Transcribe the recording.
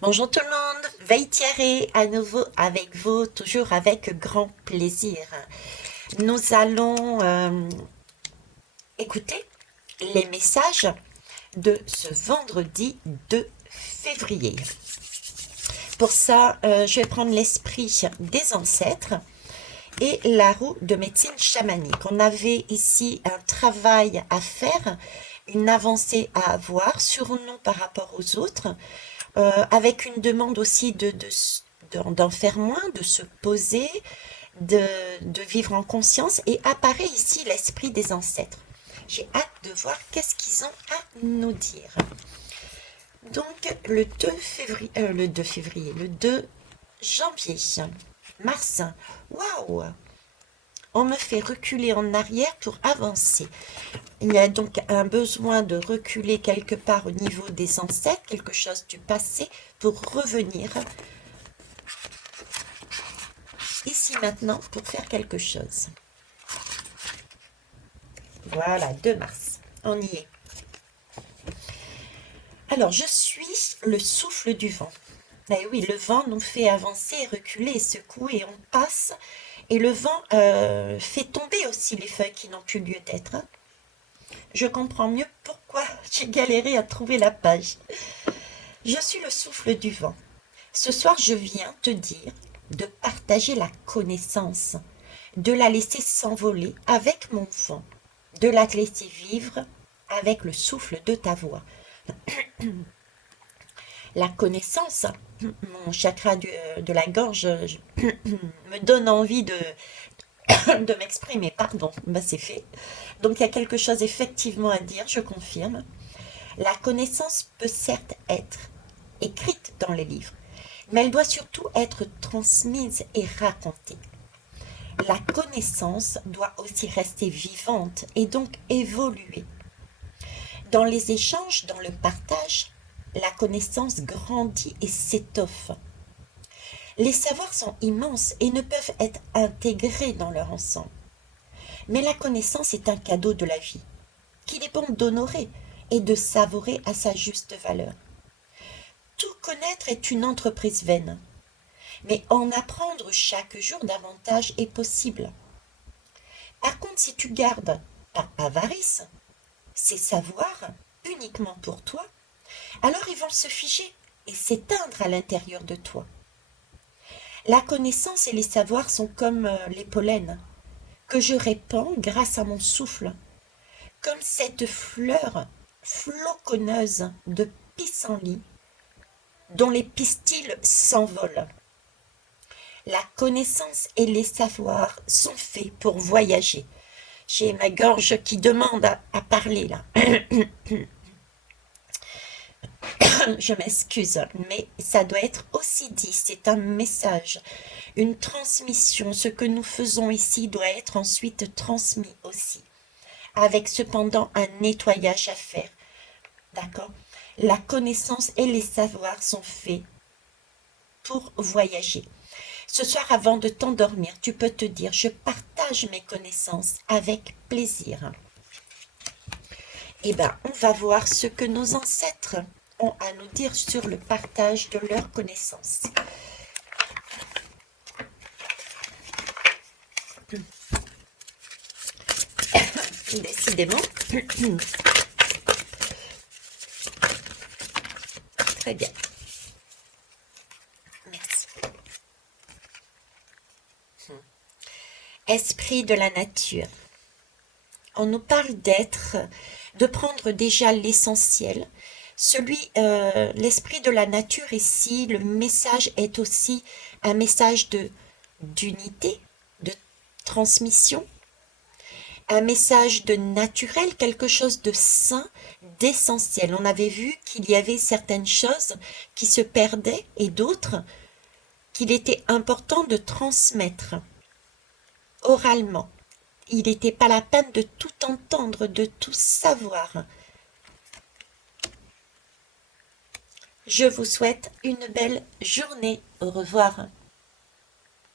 Bonjour tout le monde, Veille Thierry à nouveau avec vous, toujours avec grand plaisir. Nous allons écouter les messages de ce vendredi 2 février. Pour ça, je vais prendre l'esprit des ancêtres et la roue de médecine chamanique. On avait ici un travail à faire, une avancée à avoir sur nous par rapport aux autres, avec une demande aussi d'en faire moins, de se poser, de vivre en conscience, et apparaît ici l'esprit des ancêtres. J'ai hâte de voir qu'est-ce qu'ils ont à nous dire. Donc le 2 janvier, Mars, waouh, on me fait reculer en arrière pour avancer. Il y a donc un besoin de reculer quelque part au niveau des ancêtres, quelque chose du passé, pour revenir ici maintenant pour faire quelque chose. Voilà, 2 mars, on y est. Alors, je suis le souffle du vent. Eh oui, le vent nous fait avancer, reculer, secouer, on passe. Et le vent fait tomber aussi les feuilles qui n'ont plus lieu d'être. Je comprends mieux pourquoi j'ai galéré à trouver la page. Je suis le souffle du vent. Ce soir, je viens te dire de partager la connaissance, de la laisser s'envoler avec mon vent, de la laisser vivre avec le souffle de ta voix. La connaissance, mon chakra de la gorge me donne envie de m'exprimer, pardon, ben c'est fait. Donc il y a quelque chose effectivement à dire, je confirme. La connaissance peut certes être écrite dans les livres, mais elle doit surtout être transmise et racontée. La connaissance doit aussi rester vivante et donc évoluer. Dans les échanges, dans le partage, la connaissance grandit et s'étoffe. Les savoirs sont immenses et ne peuvent être intégrés dans leur ensemble. Mais la connaissance est un cadeau de la vie, qu'il est bon d'honorer et de savourer à sa juste valeur. Tout connaître est une entreprise vaine, mais en apprendre chaque jour davantage est possible. Par contre, si tu gardes, par avarice, ces savoirs uniquement pour toi, alors ils vont se figer et s'éteindre à l'intérieur de toi. La connaissance et les savoirs sont comme les pollens que je répands grâce à mon souffle, comme cette fleur floconneuse de pissenlit dont les pistils s'envolent. La connaissance et les savoirs sont faits pour voyager. J'ai ma gorge qui demande à parler là. Je m'excuse, mais ça doit être aussi dit. C'est un message, une transmission. Ce que nous faisons ici doit être ensuite transmis aussi, avec cependant un nettoyage à faire. D'accord? La connaissance et les savoirs sont faits pour voyager. Ce soir, avant de t'endormir, tu peux te dire, je partage mes connaissances avec plaisir. Eh bien, on va voir ce que nos ancêtres ont à nous dire sur le partage de leurs connaissances. Décidément. Très bien. Merci. Esprit de la nature. On nous parle d'être, de prendre déjà l'essentiel. L'esprit de la nature ici, le message est aussi un message d'unité, de transmission, un message de naturel, quelque chose de sain, d'essentiel. On avait vu qu'il y avait certaines choses qui se perdaient et d'autres qu'il était important de transmettre oralement. Il n'était pas la peine de tout entendre, de tout savoir. Je vous souhaite une belle journée. Au revoir.